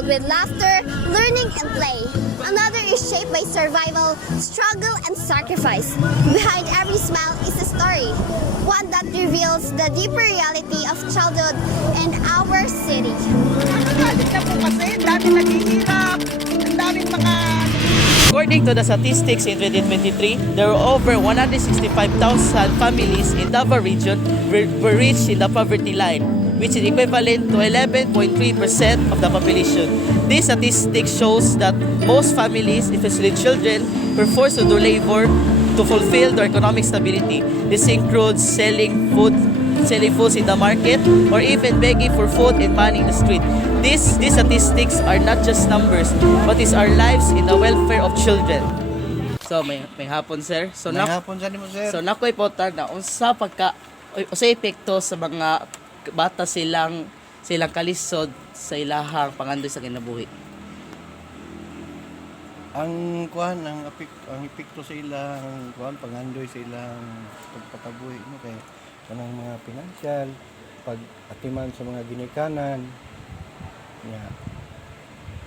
filled with laughter, learning, and play. Another is shaped by survival, struggle, and sacrifice. Behind every smile is a story, one that reveals the deeper reality of childhood in our city. Nakakalit na po kasi, ang daming naghihirap, ang daming mga... According to the statistics in 2023, there were over 165,000 families in Davao region were reached in the poverty line, which is equivalent to 11.3% of the population. This statistic shows that most families, especially children, were forced to do labor to fulfill their economic stability. This includes selling foods in the market, or even begging for food and money in the street. These statistics are not just numbers, but is our lives in the welfare of children. So may hapon, sir. So May hapon sa mo, sir. So nakoy ipotan na unsa epekto sa mga bata silang kalisod sa ilahang pangandoy sa kinabuhi. Ang epekto sa ilang pangandoy sa ilang pagpakabuhi mo kay kanang mga pinansyal, pag-atiman sa mga ginikanan. Ya.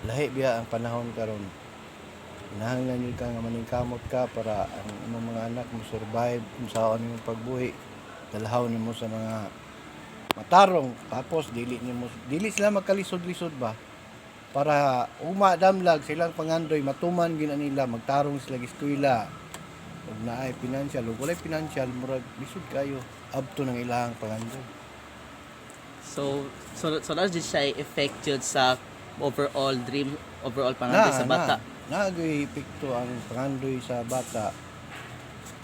Lahi biya ang panahon karon. Kinahanglan yun ka nga maningkamot ka para ang imong mga anak mo survive kung saan imong pagbuhi. Dalahaw nimo sa mga matarong, tapos dili sila magkalisod-lisod ba para umadamlag silang pangandoy, matuman gina nila, magtarong sila eskwela. Ug naay financial, ug walay financial, murag lisod kayo abto ng ilang pangandoy. So does this siya effect yun sa overall pangandoy sa bata? Nagay epekto ang pangandoy sa bata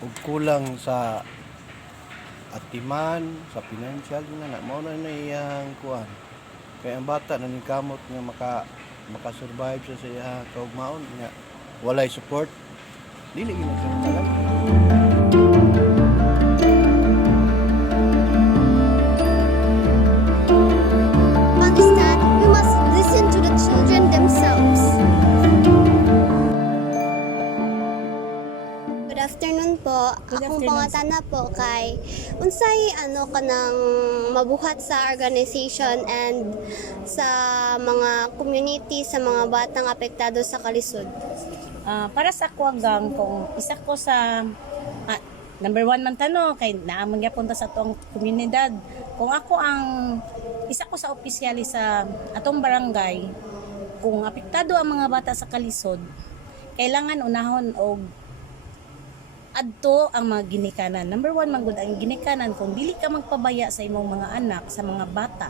ug kulang sa atiman, sa financial nga na mao na iyang kuan. Kaya ang bata naningkamot nga maka-survive sa iyang kaugmaon nga walay support, dili ginagsamtalan. Understand, we must listen to the children themselves. Good afternoon po. Akong pangatana po kay unsay kanang mabuhat sa organization and sa mga community sa mga batang apektado sa kalisod. Para sa ako hanggang kung isa ko sa number one man tano kay naamang gyapon ta sa atong komunidad. Kung ako ang isa ko sa opisyali sa atong barangay, kung apektado ang mga bata sa kalisod, kailangan unahon og adto ang mga ginikanan. Number one man gud ang ginikanan, kung dili ka magpabaya sa imong mga anak, sa mga bata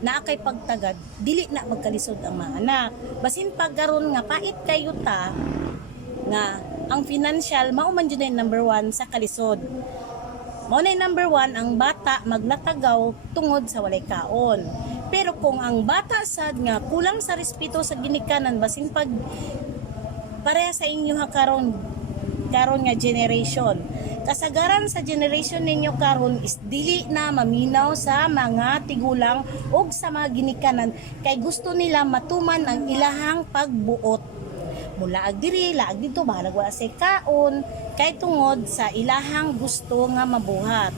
na kay pagtagad, dili na magkalisod ang mga anak. Basin pagkaron nga pait kayo ta nga ang financial mao man jud number one sa kalisod. Mao na number one ang bata maglatagaw tungod sa walay kaon. Pero kung ang bata sad nga kulang sa respeto sa ginikanan, basin pag pareha sa inyo ha karon nga generation, kasagaran sa generation ninyo karon is dili na maminaw sa mga tigulang o sa mga ginikanan kay gusto nila matuman ang ilahang pagbuot. Mula ag diri, laag dito, bahalag wala sa kaon, kay tungod sa ilahang gusto nga mabuhat.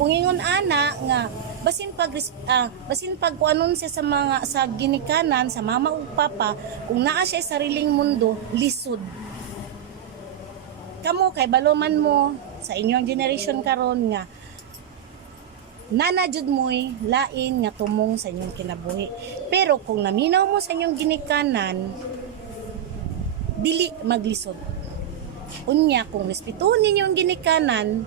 Kung ingon ana nga basin pag kuanon siya sa ginikanan, sa mama ug papa, kung naa siya sariling mundo, lisod. Kamo kay baluman mo sa inyong generation karon nga nanajud mo'y lain nga tumong sa inyong kinabuhi. Pero kung naminaw mo sa inyong ginikanan, dili maglisod. Unya, kung respetuhon ninyo ang ginikanan,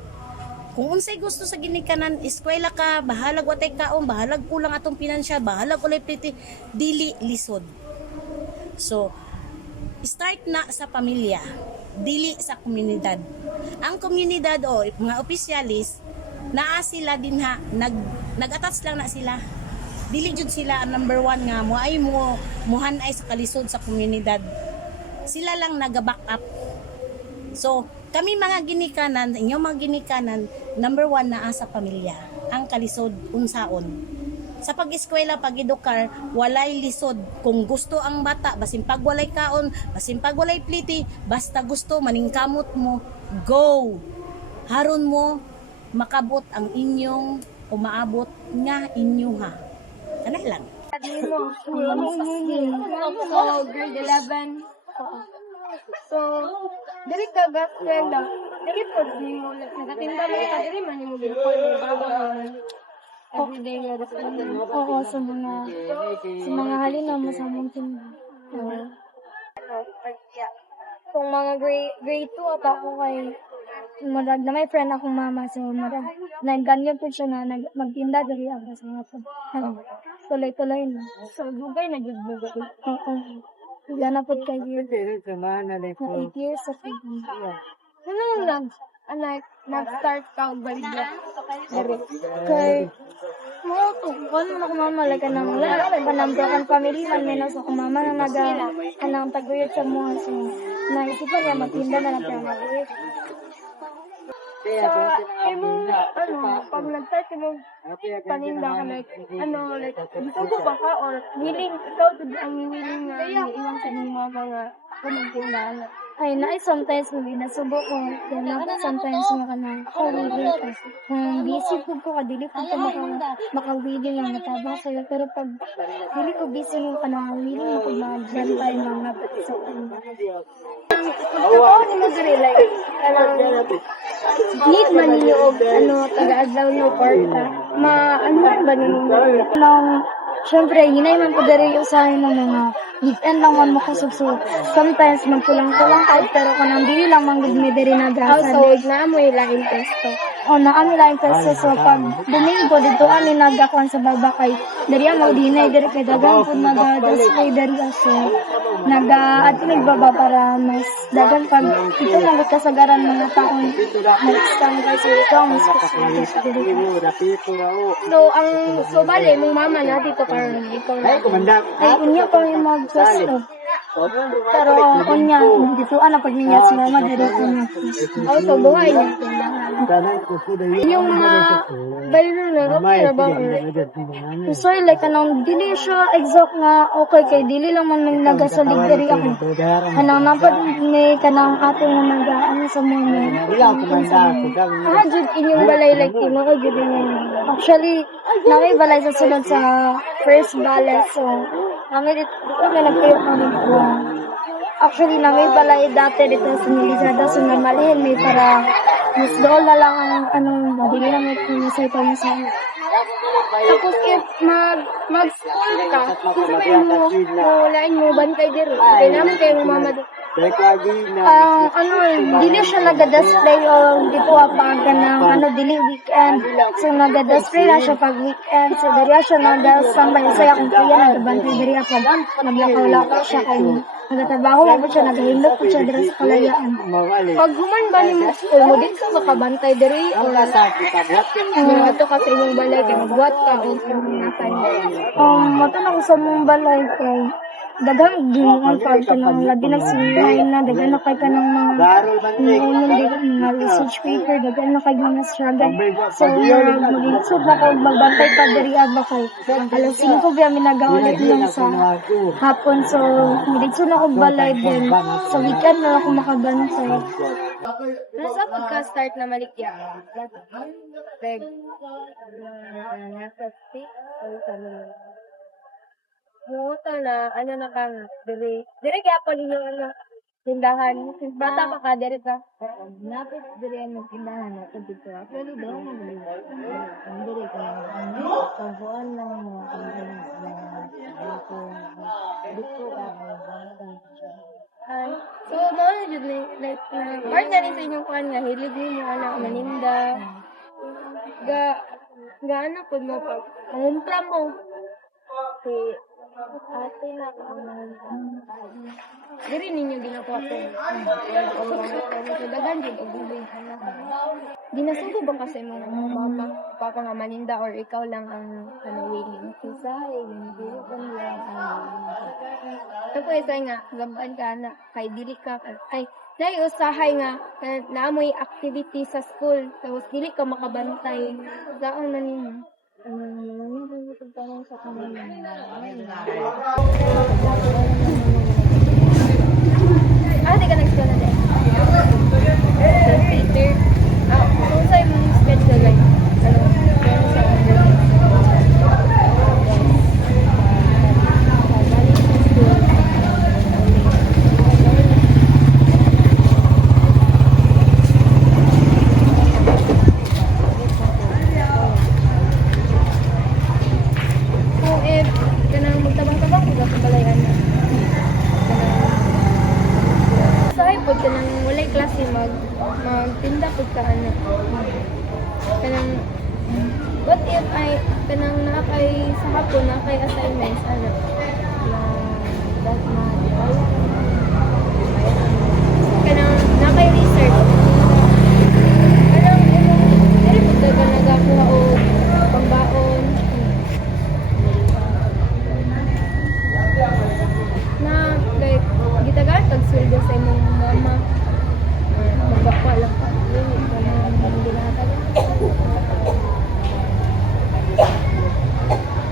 kung unsay gusto sa ginikanan, eskwela ka, bahalag watay kaon, bahalag kulang atong pinansyal, bahalag ulay piti, dili lisod. So, start na sa pamilya, dili sa komunidad. Ang komunidad o mga opisyalis, naa sila din ha, nag-attach lang na sila. Dili jud sila ang number one nga muhan ay sa kalisod sa komunidad. Sila lang naga-back up. So, kami mga ginikanan, inyong mga ginikanan, number one naa sa pamilya. Ang kalisod unsaon. Sa pag-eskwela, pag-edukar, walay lisod. Kung gusto ang bata, basin pag walay kaon, basin pag walay pliti, basta gusto, maningkamot mo, go! Haron mo, makabot ang inyong umaabot nga inyo ha. Kanay lang. So, grade 11. So, dili ka gaskwela. Dili po di mo nagatinda mo ka dili man mo gipon bago everyday nga gaskwela. Oo, sa mga halina mo sa mong tinda. Kung mga grade 2 at ako kay marag na may friend akong mama, so marag nagganyan po siya na magtinda dali ako sa mga po. Tuloy-tuloy na. So, dugay na gyud bugay. Oo. Wala na po kay year. Na 8 years sa Pilipinas. Ano nag-start ka og baligya? Kay kung ako mama, like kanang broken family man menos ako mama na kanang taguyod sa mga so naisipan niya magtinda na lang siya mag-uwi. Pag nag-start mo paninda ka like gusto ko ba ka or willing ikaw to ang willing nga iwan sa mga mga pamagtindahan na. Ay, sometimes hindi nasubo ko. Kaya sometimes makanang willing ko. Busy po ko, kadili po ko maka-willing ang matabang sa'yo. Pero pag dili ko busy yung kanang willing ako mag-bantay mga so, Gusto ko ni mo diri like need man ninyo og taga-adlaw no kwarta. Ano ba ninyo? Siyempre, hinay man ko diri yung sa akin ng mga weekend lang man mo kusog. Sometimes magkulang-kulang kahit pero kanang dili lang man gud mi diri nagasa. Household na mo ila interesto. O naami lang peso so pag Domingo dito ani nagakuan sa baba kay diri ang dinay diri kay dagan pud nag-display diri so at nagbaba para mas dagan pag ito lang kasagaran mga taon next time kasi ito ang mas So bale mong mama na dito karon ikaw na. ay unya pa yung mag-posto. Pero unya dito ana pag niya si mama diri ko niya. So buhay niya. Yung mga bayro na trabaho. So like kanang dili siya exact nga okay kay dili lang man nagasalig diri ako. Kanang napad ni kanang ato nga nagaano sa mga. Jud inyong balay like imo ko jud Actually, namin balay sa sunod sa first ballet. So, namin dito kami nagkayo kami po. Actually, namin balay dati dito sa Nilizada. So, normalihin may para mas doon na lang ang madili lang may sa ito mo sa Tapos if mag-school ka, lain mo bantay diri. Kaya naman kayo mama dito. Dili siya nag-display o dito pag dili weekend. So, nag-display na siya pag weekend. So, diri siya nag-sambay saya kung kaya nag-bantay diri ako. Naglakaw-lakaw siya kayo. Nagtatrabaho mo siya, naghahindot po siya diri sa kalayaan. Pag human ba ni mo school mo dito ka makabantay diri o ato ka sa inyong balay kay magbuhat ka o natay. Matun ako sa mong balay kay daghang ginuon pa kanang labi nagsimay na daghan na kay kanang mga research paper daghan na kay mga struggle so magsud na ko magbantay pa diri ba kay alas 5 biya minagawalit lang sa hapon so magsud na ko balay din sa weekend na ako makabantay. Nasa pagka-start na malikya? Like, nasa 6 or something. Buta na, na kang, dire kaya po ninyo, tindahan. Bata pa ka, dire ka? Napit diri ang tindahan na dito. Actually daw mo diri ka pagbuan ng dito So, mga jud like, part na rin sa inyong kuhan nga, hilig ninyo, anak, maninda. Gaano po mo pag, mangumpla mo. Si, ate na diri ninyo ginakuha ko. Dagan jud og bibig anak. Ginasugo ba kasi mo mama papa nga maninda or ikaw lang ang willing? Kisay, hindi ko niya. Tapos isa nga gaban ka na kay dili ka ay dahil usahay nga naamoy activity sa school tapos dili ka makabantay. Daon na ninyo. Sa kanila. Di ka nag-school na din? Peter? Kung sa'yo mong schedule like, magtinda po ka ano. Kanang what if ay kanang nakay sa hapon nakay assignments ano na that na kanang nakay research kanang dili po ka nagakuha og pangbaon na like gitagal tag sweldo sa imong mama magbakwa lang ka kanang ginatag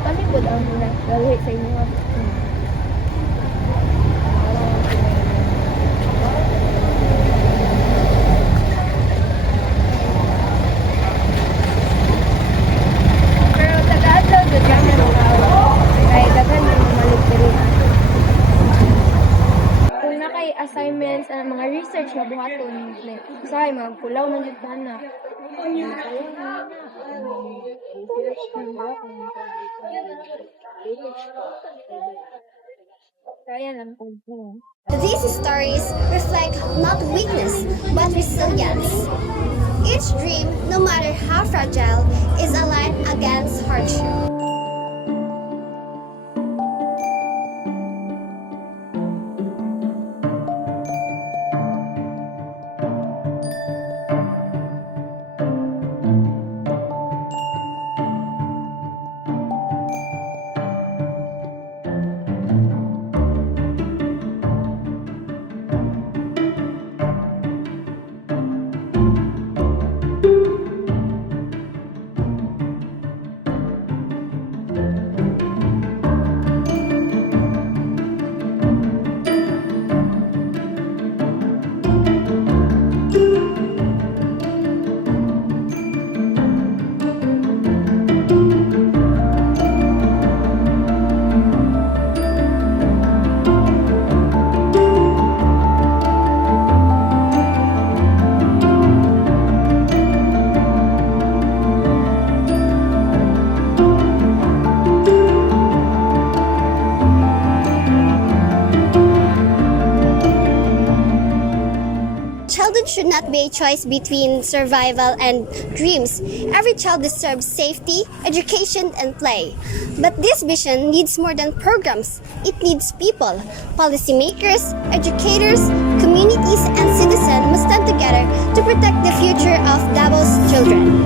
kami po daw muna gali sa inyo pero taga-adlaw jud kami kay daghan yung malugtiri kung na kay assignments mga research na buhaton like usahay magpulaw man jud na kaya lang po. These stories reflect not weakness, but resilience. Each dream, no matter how fragile, is a light against hardship. Childhood should not be a choice between survival and dreams. Every child deserves safety, education, and play. But this vision needs more than programs. It needs people. Policymakers, educators, communities, and citizens must stand together to protect the future of Davos children.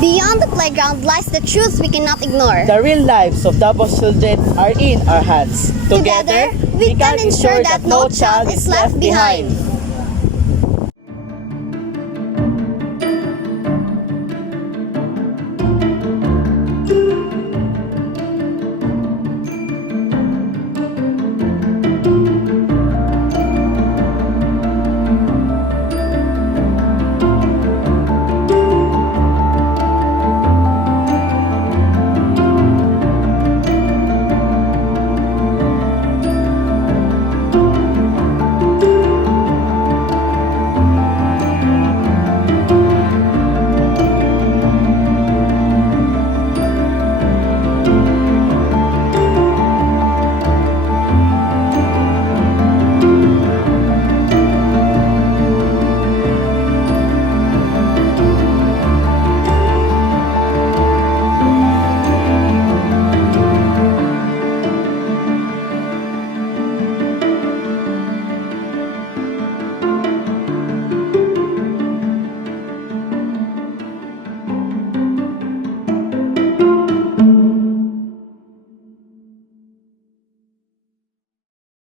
Beyond the playground lies the truth we cannot ignore. The real lives of Davos children are in our hands. Together, we can ensure that no child is left behind.